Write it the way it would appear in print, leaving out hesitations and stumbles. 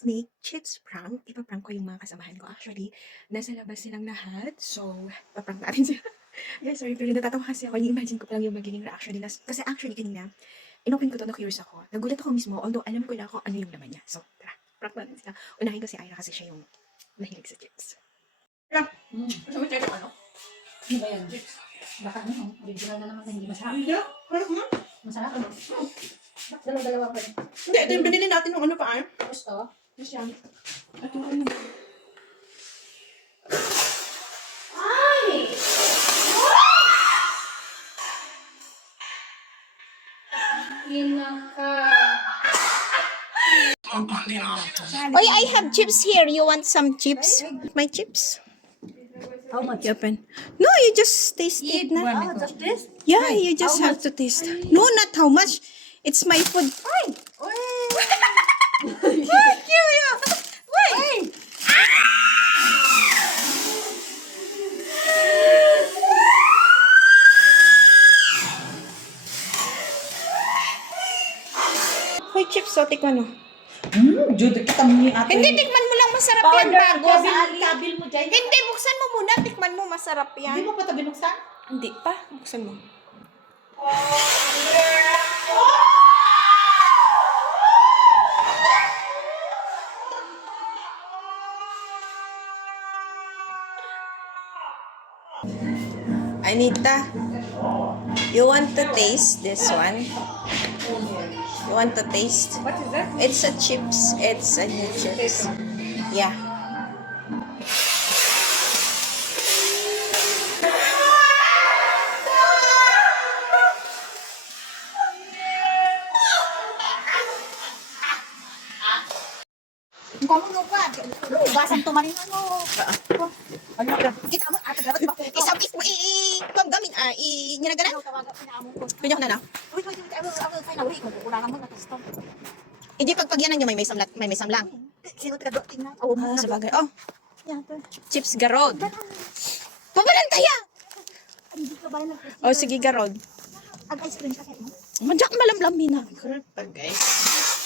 snake chips prank. Ipaprank ko yung mga kasamahan ko. Actually, nasa labas silang lahat. So, paprank natin sila. Guys, sorry, pero natatawa kasi ako. Ni-imagine ko pa lang yung magiging reaction nila. Kasi actually, kanina, inopen ko to, na-curious ako. Nagulat ako mismo, although alam ko na kung ano yung laman niya. So, tara, prank natin sila. Unahin ko si Ira kasi siya yung mahilig sa chips. Tara, gusto mo tayo ano? Ano ba yan? Baka ano, original na naman na hindi masarap. Hindi, parang ano? Masarap ano? Dalawa-dalawa pa rin. Hindi, ito yung binili natin ng ano pa ay. Gusto? Yes, yan. Ito ano. Oy, I have chips here. You want some chips? My chips? How much? You open. No, you just taste it na. Oh, just this? Yeah, you just have to taste. No, not how much. It's my food. Ay! Thank you. Wait. Hoy, chips, so tikman mo. Judo kita mo yung ate. Hindi, tikman mo lang, masarap yan bago. Kabil mo dyan. Hindi, buksan mo muna, tikman mo, masarap yan. Hindi mo pa ito binuksan? Hindi pa, buksan mo. Anita, you want to taste this one? You want to taste? What is that? It's a chips. It's a new chips. Yeah. Kamu lupa. Ubasan to manin ano. Ano ka? Kita mo ata dapat ba? Isang gamit niya na gana? Kunya ko na na. Uy, say na uri ko kurangan mo na to. Hindi pagpagyanan niyo may may samlang. Sino taga tingnan? Oh, Ah, sa bagay. Oh, yan to. chips garod. Pabalan tayo. Hindi ka ba na? Oh, sige garod. Ang ice cream packet mo? Madyak malamlam na. Pag guys.